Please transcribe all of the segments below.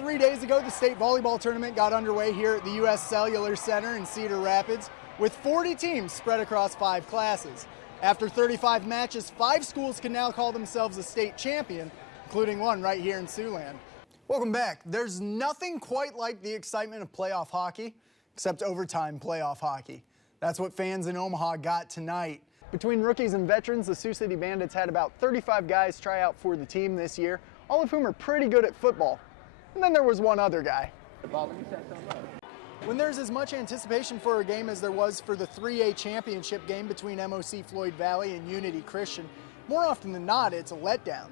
3 days ago, the state volleyball tournament got underway here at the U.S. Cellular Center in Cedar Rapids with 40 teams spread across 5 classes. After 35 matches, 5 schools can now call themselves a state champion, including one right here in Siouxland. Welcome back. There's nothing quite like the excitement of playoff hockey, except overtime playoff hockey. That's what fans in Omaha got tonight. Between rookies and veterans, the Sioux City Bandits had about 35 guys try out for the team this year, all of whom are pretty good at football. And then there was one other guy. When there's as much anticipation for a game as there was for the 3A championship game between MOC Floyd Valley and Unity Christian, more often than not, it's a letdown.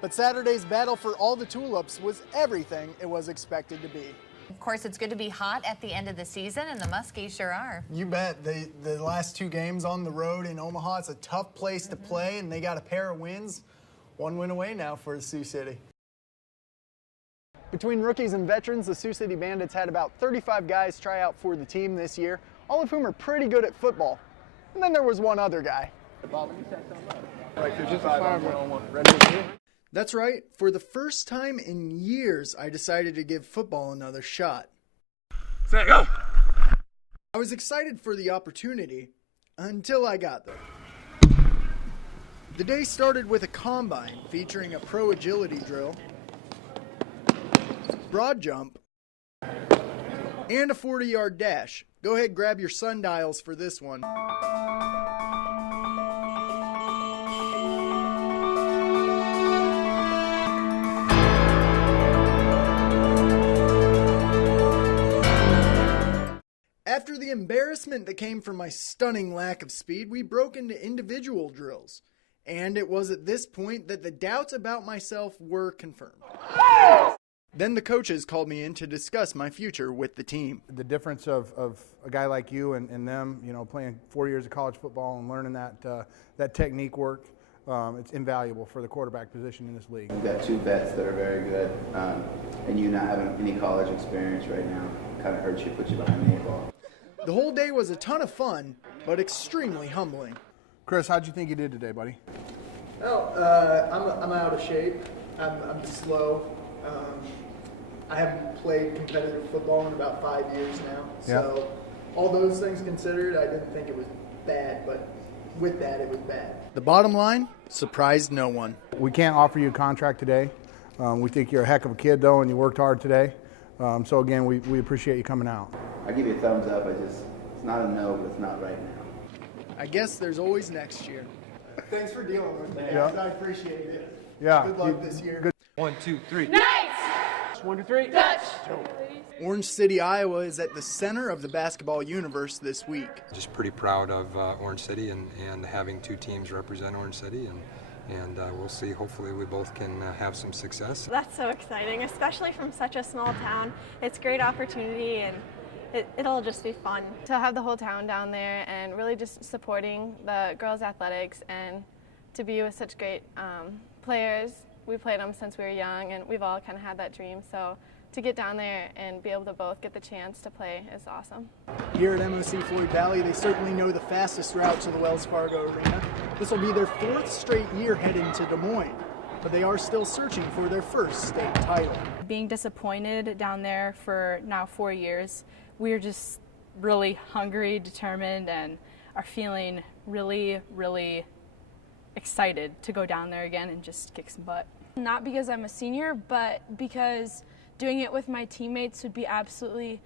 But Saturday's battle for all the tulips was everything it was expected to be. Of course, it's good to be hot at the end of the season, and the Muskies sure are. You bet. The last 2 games on the road in Omaha, it's a tough place to play, and they got a pair of wins. 1 win away now for Sioux City. Between rookies and veterans, the Sioux City Bandits had about 35 guys try out for the team this year, all of whom are pretty good at football. And then there was one other guy. That's right. For the first time in years, I decided to give football another shot. Set, go! I was excited for the opportunity until I got there. The day started with a combine featuring a pro agility drill, broad jump, and a 40-yard dash. Go ahead, grab your sundials for this one. After the embarrassment that came from my stunning lack of speed, we broke into individual drills. And it was at this point that the doubts about myself were confirmed. Then the coaches called me in to discuss my future with the team. The difference of a guy like you and them, you know, playing 4 years of college football and learning that technique work, it's invaluable for the quarterback position in this league. We've got 2 vets that are very good, and you not having any college experience right now kind of hurts you, puts you behind the 8 ball. The whole day was a ton of fun, but extremely humbling. Chris, how'd you think you did today, buddy? Oh, I'm out of shape. I'm slow. I haven't played competitive football in about 5 years now. So all those things considered, I didn't think it was bad, but with that, it was bad. The bottom line, surprised no one. We can't offer you a contract today. We think you're a heck of a kid, though, and you worked hard today. So, again, we appreciate you coming out. I give you a thumbs up. It's not a no, but it's not right now. I guess there's always next year. Thanks for dealing with me. Yeah. I appreciate it. Yeah. Good luck this year. Good. 1, 2, 3. Nice! 1, 2, 3. Touch! Orange City, Iowa is at the center of the basketball universe this week. Just pretty proud of Orange City and having 2 teams represent Orange City, and we'll see. Hopefully we both can have some success. That's so exciting, especially from such a small town. It's a great opportunity, and it'll just be fun to have the whole town down there and really just supporting the girls' athletics and to be with such great players. We played them since we were young, and we've all kind of had that dream. So to get down there and be able to both get the chance to play is awesome. Here at MOC Floyd Valley, they certainly know the fastest route to the Wells Fargo Arena. This will be their 4th straight year heading to Des Moines, but they are still searching for their first state title. Being disappointed down there for now 4 years, we're just really hungry, determined, and are feeling really, really excited to go down there again and just kick some butt. Not because I'm a senior, but because doing it with my teammates would be absolutely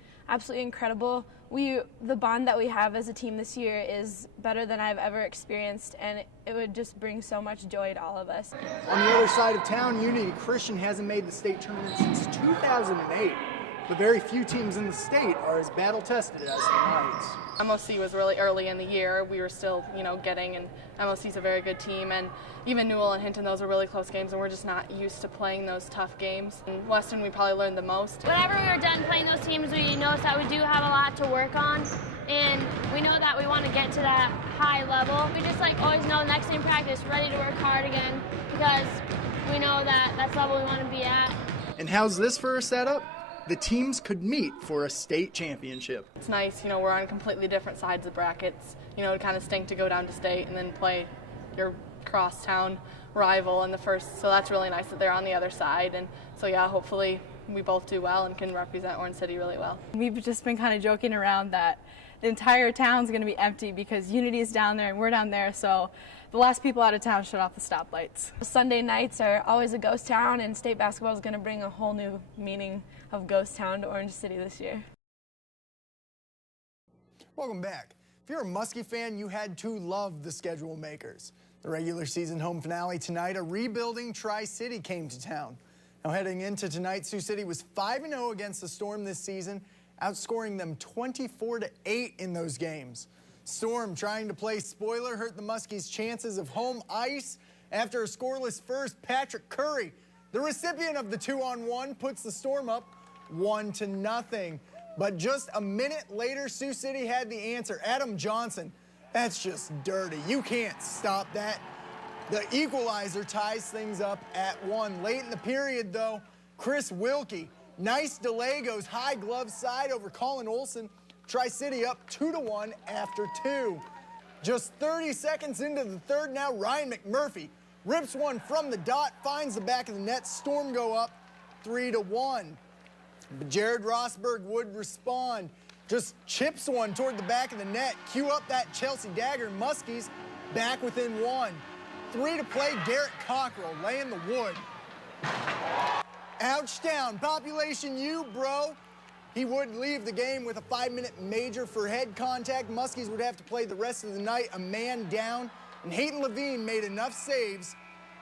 incredible. The bond that we have as a team this year is better than I've ever experienced, and it would just bring so much joy to all of us. On the other side of town, Unity Christian hasn't made the state tournament since 2008. But very few teams in the state are as battle-tested as the Knights. MOC was really early in the year. We were still, getting, and MOC's a very good team, and even Newell and Hinton, those were really close games, and we're just not used to playing those tough games. In Weston, we probably learned the most. Whenever we were done playing those teams, we noticed that we do have a lot to work on, and we know that we want to get to that high level. We just always know next day in practice, ready to work hard again, because we know that that's the level we want to be at. And how's this for a setup? The teams could meet for a state championship. It's nice, we're on completely different sides of brackets. It kind of stink to go down to state and then play your crosstown rival in the first, so that's really nice that they're on the other side. And so yeah, hopefully we both do well and can represent Orange City really well. We've just been kind of joking around that the entire town's going to be empty because Unity is down there and we're down there, so the last people out of town shut off the stoplights. Sunday nights are always a ghost town, and state basketball is going to bring a whole new meaning of ghost town to Orange City this year. Welcome back. If you're a Muskie fan, you had to love the schedule makers. The regular season home finale tonight, a rebuilding Tri-City came to town. Now heading into tonight, Sioux City was 5-0 against the Storm this season, outscoring them 24-8 in those games. Storm, trying to play spoiler, hurt the Muskies' chances of home ice after a scoreless first. Patrick Curry, the recipient of the 2-on-1, puts the Storm up 1-0. But just a minute later, Sioux City had the answer. Adam Johnson, that's just dirty. You can't stop that. The equalizer ties things up at 1. Late in the period, though, Chris Wilkie, nice delay, goes high glove side over Colin Olson. Tri-City up 2-1 after 2. Just 30 seconds into the third now, Ryan McMurphy rips one from the dot, finds the back of the net. Storm go up 3-1. But Jared Rosberg would respond. Just chips one toward the back of the net. Cue up that Chelsea dagger. Muskies back within 1. 3 to play. Garrett Cockrell laying the wood. Ouch down. Population U, bro. He would leave the game with a 5-minute major for head contact. Muskies would have to play the rest of the night a man down. And Hayden Levine made enough saves.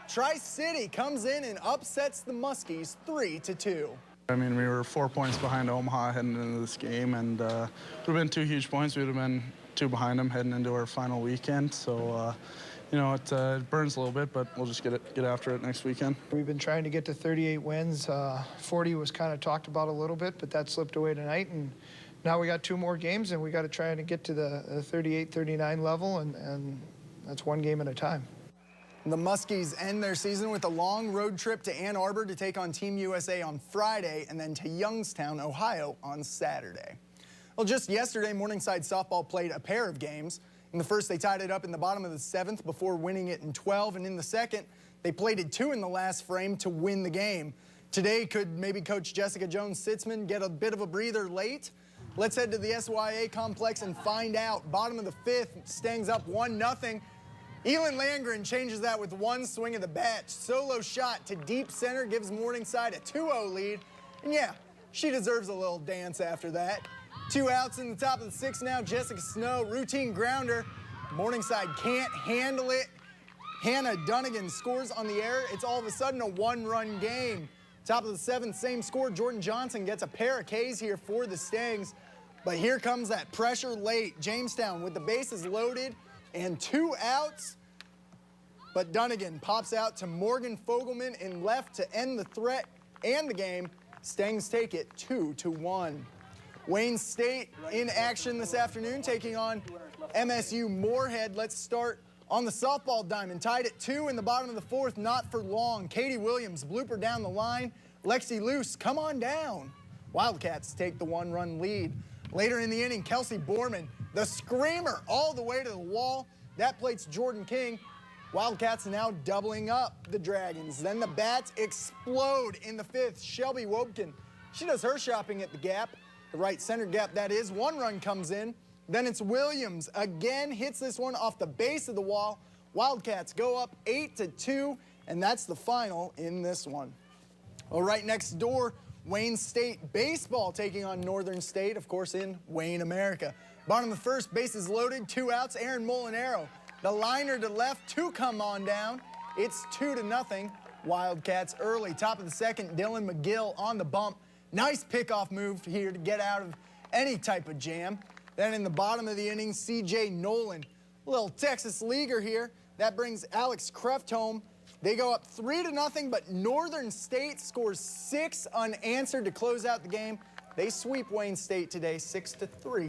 Tri-City comes in and upsets the Muskies 3-2. I mean, we were 4 points behind Omaha heading into this game, and it would have been 2 huge points. We would have been 2 behind them heading into our final weekend. So, you know, it burns a little bit, but we'll just get after it next weekend. We've been trying to get to 38 wins. 40 was kind of talked about a little bit, but that slipped away tonight. And now we got 2 more games, and we got to try to get to the 38, 39 level, and that's 1 game at a time. The Muskies end their season with a long road trip to Ann Arbor to take on Team USA on Friday and then to Youngstown, Ohio on Saturday. Well, just yesterday, Morningside softball played a pair of games. In the first, they tied it up in the bottom of the 7th before winning it in 12, and in the second, they plated 2 in the last frame to win the game. Today, could maybe Coach Jessica Jones-Sitzman get a bit of a breather late? Let's head to the SYA complex and find out. Bottom of the 5th, Stangs up 1-0. Elin Landgren changes that with 1 swing of the bat. Solo shot to deep center gives Morningside a 2-0 lead. And yeah, she deserves a little dance after that. 2 outs in the top of the 6th now. Jessica Snow, routine grounder. Morningside can't handle it. Hannah Dunnigan scores on the error. It's all of a sudden a 1-run game. Top of the 7th, same score. Jordan Johnson gets a pair of Ks here for the Stangs. But here comes that pressure late. Jamestown with the bases loaded and 2 outs, but Dunnigan pops out to Morgan Fogelman in left to end the threat and the game. Stangs take it 2-1. Wayne State in action this afternoon, taking on MSU Moorhead. Let's start on the softball diamond. Tied at 2 in the bottom of the 4th, not for long. Katie Williams, blooper down the line. Lexi Luce, come on down. Wildcats take the 1-run lead. Later in the inning, Kelsey Borman, the screamer, all the way to the wall. That plates Jordan King. Wildcats now doubling up the Dragons. Then the bats explode in the 5th. Shelby Wobkin, she does her shopping at the gap, the right center gap that is. 1 run comes in. Then it's Williams again, hits this one off the base of the wall. Wildcats go up 8-2, and that's the final in this one. Well, right next door, Wayne State baseball taking on Northern State, of course, in Wayne, America. Bottom of the 1st, bases loaded, 2 outs. Aaron Molinaro, the liner to left, 2 come on down. It's 2-0. Wildcats early. Top of the 2nd, Dylan McGill on the bump. Nice pickoff move here to get out of any type of jam. Then in the bottom of the inning, C.J. Nolan, a little Texas leaguer here. That brings Alex Kreft home. They go up 3-0, but Northern State scores 6 unanswered to close out the game. They sweep Wayne State today 6-3.